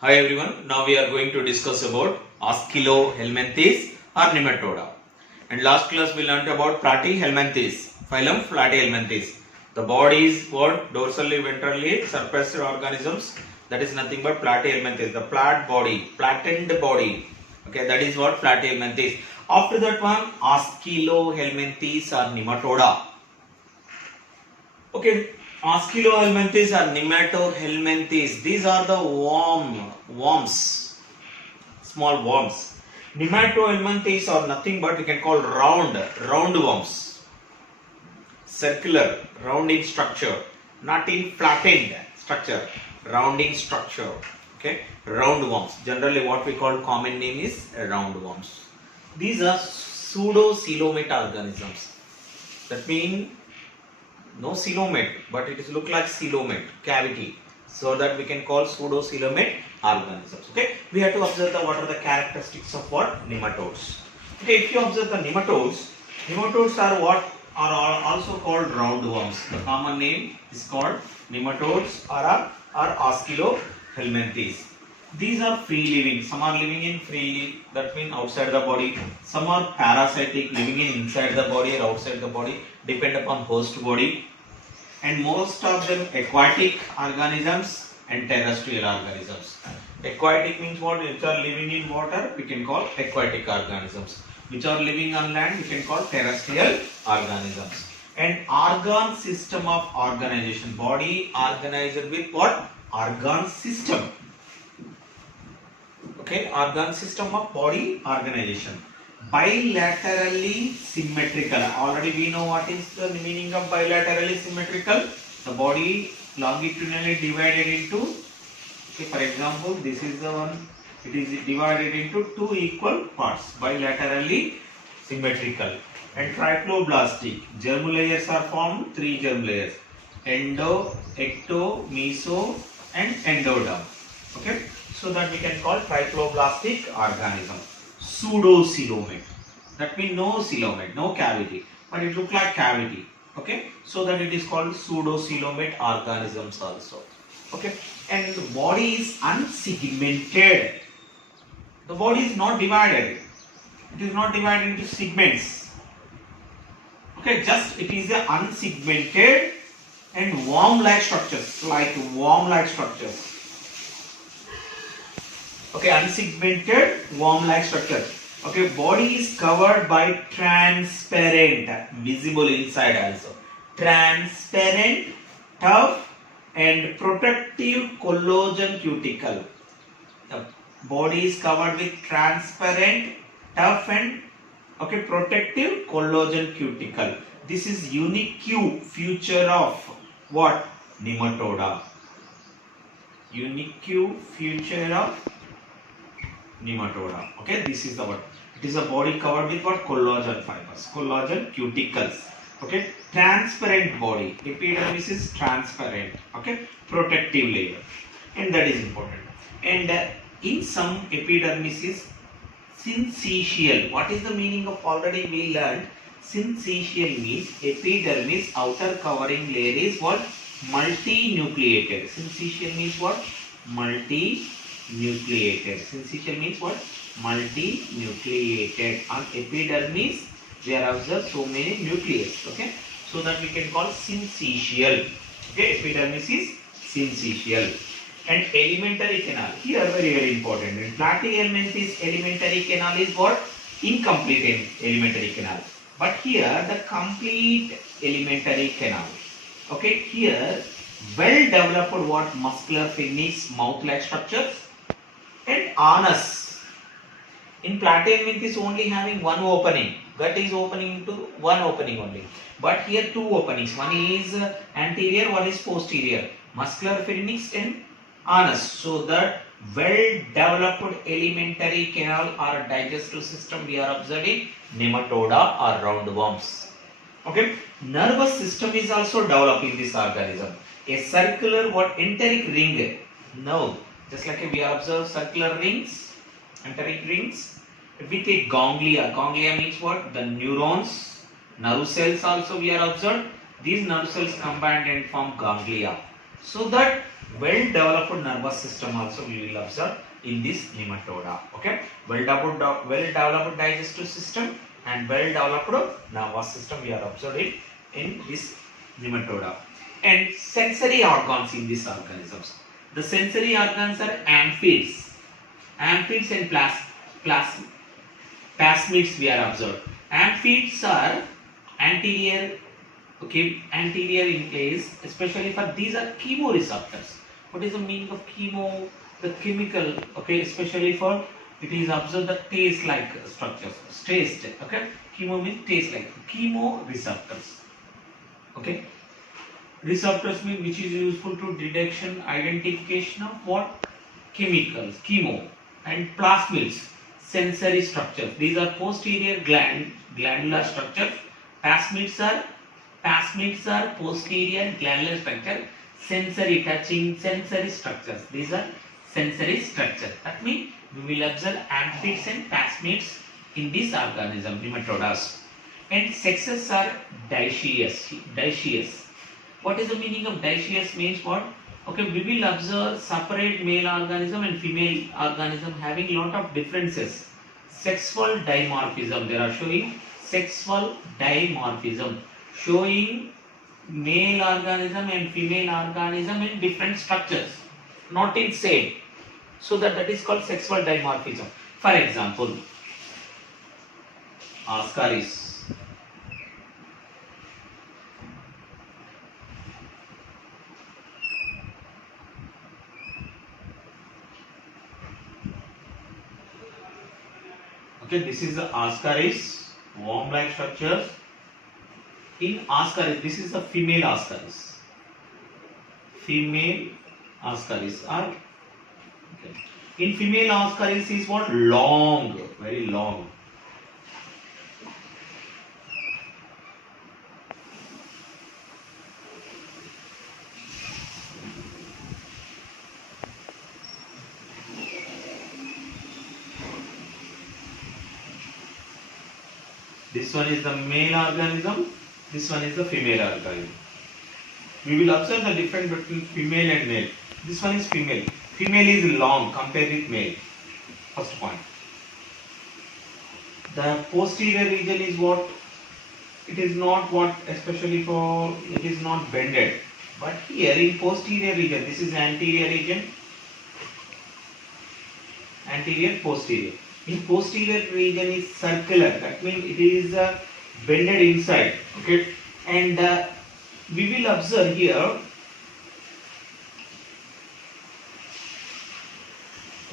Hi everyone, now we are going to discuss about Ascalohelminthes or Nematoda. And last class we learnt about Platyhelminthes, phylum Platyhelminthes. The body is what? Dorsally, ventrally surfaced organisms. That is nothing but Platyhelminthes, the flattened body. Okay, that is what Platyhelminthes. After that one, Ascalohelminthes or Nematoda. Okay, Ascalohelminthes or Nematohelminthes. These are the worms, small worms. Nematohelminthes are nothing but we can call round worms, circular, rounding structure, not in flattened structure, rounding structure. Okay, round worms. Generally, what we call common name is round worms. These are pseudocoelomate organisms. That means no coelomate, but it is look like coelomate cavity, so that we can call pseudocoelomate organisms. Okay, we have to observe what are the characteristics of what nematodes. Okay, if you observe the nematodes are what are also called roundworms. The common name is called nematodes or Ascalohelminthes. These are free living. Some are living in freely, that means outside the body. Some are parasitic, living in inside the body or outside the body, depend upon host body. And most of them aquatic organisms and terrestrial organisms. Aquatic means what? Which are living in water, we can call aquatic organisms. Which are living on land, we can call terrestrial organisms. And organ system of organization. Body organized with what? Organ system. Okay, organ system of body organization. Bilaterally symmetrical. Already we know what is the meaning of bilaterally symmetrical. The body longitudinally divided into, okay, for example, this is the one, it is divided into two equal parts, bilaterally symmetrical. And triploblastic. Germ layers are formed, three germ layers: endo, ecto, meso and endoderm. Okay, so that we can call triploblastic organism. Pseudocoelomate, that means no coelomate, no cavity, but it looks like cavity. Okay, so that it is called pseudocoelomate organisms also. Okay, and the body is unsegmented. The body is not divided. It is not divided into segments. Okay, just it is a unsegmented and worm-like structures, like worm-like structures. Okay, unsegmented worm-like structure. Okay, body is covered by transparent, visible inside also, transparent, tough and protective collagen cuticle. The body is covered with transparent, tough and protective collagen cuticle. This is unique feature of what? Nematoda. Unique feature of nematoda. Okay, this is the word. It is a body covered with what? Collagen fibers, collagen cuticles. Okay, transparent body. Epidermis is transparent. Okay, protective layer, and that is important. And in some epidermis is syncytial. What is the meaning of? Already we learned. Syncytial means epidermis outer covering layer is what? Multinucleated. Syncytial means what? Multinucleated. Syncytial means what? Multinucleated. On epidermis, there are observed so many nucleus. Okay, so that we can call syncytial. Okay, epidermis is syncytial. And alimentary canal. Here very important. In Platyhelminthes, alimentary canal is what? Incomplete alimentary canal. But here the complete alimentary canal. Okay, here well developed what? Muscular pharynx, mouth-like structures and anus. In Platyhelminthes only having one opening, gut is opening into one opening only. But here two openings, one is anterior, one is posterior, muscular pharynx and anus. So that well developed alimentary canal or digestive system we are observing nematoda or roundworms. Okay, nervous system is also developed in this organism. A circular what? Enteric ring. No, just like we are observed circular rings, enteric rings with a ganglia. Ganglia means what? The neurons, nerve cells also we are observed. These nerve cells combined and form ganglia. So that well developed nervous system also we will observe in this nematoda. Okay, well developed digestive system and well developed nervous system we are observing in this nematoda. And sensory organs in these organisms. The sensory organs are amphids and plasmids we are observed. Amphids are anterior, okay, anterior in place, especially for these are chemoreceptors. What is the meaning of chemo? The chemical, okay, especially for it is observed the taste like structures, taste, okay. Chemo means taste like chemoreceptors, okay. Receptors mean which is useful to detection, identification of what chemicals, chemo, and plasmids, sensory structures. These are posterior glandular structures. Plasmids are posterior glandular structure, sensory touching, sensory structures. These are sensory structures. That means we will observe amphids and plasmids in this organism, nematodas. And sexes are dioecious. What is the meaning of dioecious means what? Okay, we will observe separate male organism and female organism having lot of differences. Sexual dimorphism, they are showing sexual dimorphism, showing male organism and female organism in different structures, not in same. So that is called sexual dimorphism. For example, Ascaris. Okay, this is the Ascaris, worm-like structures. In Ascaris, this is the female Ascaris. Female Ascaris are okay. In female Ascaris is what? Long, very long. This one is the male organism, this one is the female organism. We will observe the difference between female and male. This one is female. Female is long compared with male. First point. The posterior region is what? It is not what, especially for, it is not bended. But here in posterior region, this is anterior region, anterior, posterior. In posterior region is circular, that means it is bended inside, okay. And we will observe here,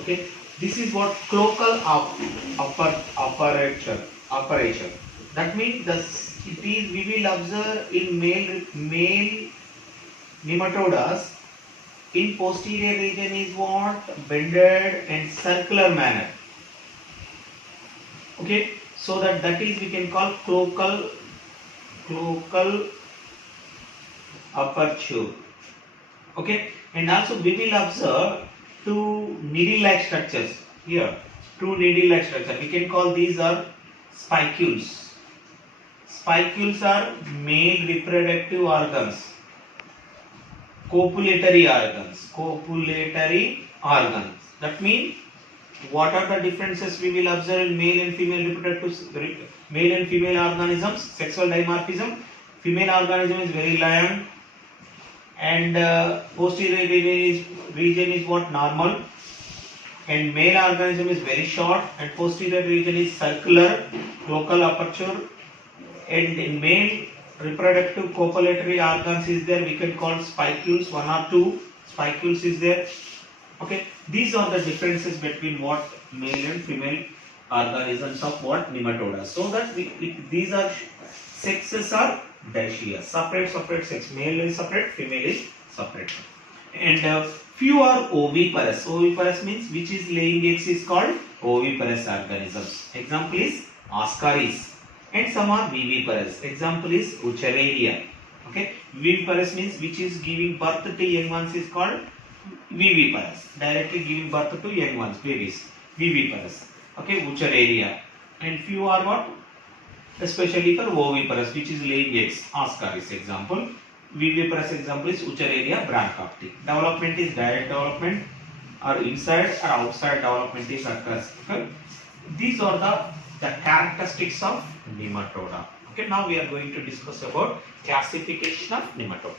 okay, this is what cloacal aperture. That means we will observe in male nematodas, in posterior region is what? Bended and circular manner. Okay, so that is we can call cloacal aperture. Okay, and also we will observe two needle-like structures here. Two needle-like structures. We can call these are spicules. Spicules are male reproductive organs. Copulatory organs. That means what are the differences we will observe in male and female organisms? Sexual dimorphism. Female organism is very long, and posterior region is what? Normal, and male organism is very short, and posterior region is circular, cloacal aperture, and in male reproductive copulatory organs is there, we can call spicules, one or two spicules is there. Okay, these are the differences between what? Male and female organisms of what? Nematoda. So that these are sexes are dioecious, separate sex. Male is separate, female is separate. And few are oviparous. Oviparous means which is laying eggs is called oviparous organisms. Example is Ascaris. And some are viviparous. Example is Wuchereria. Okay, viviparous means which is giving birth to young ones is called viviparous, directly giving birth to young ones, babies, viviparous. Okay, Wuchereria. And few are what? Especially for oviparous, which is laying eggs, Ascaris example. Viviparous example is Wuchereria brachypty. Development is direct development, or inside or outside development is occurs. Okay? These are the characteristics of nematoda. Okay, now we are going to discuss about classification of nematoda.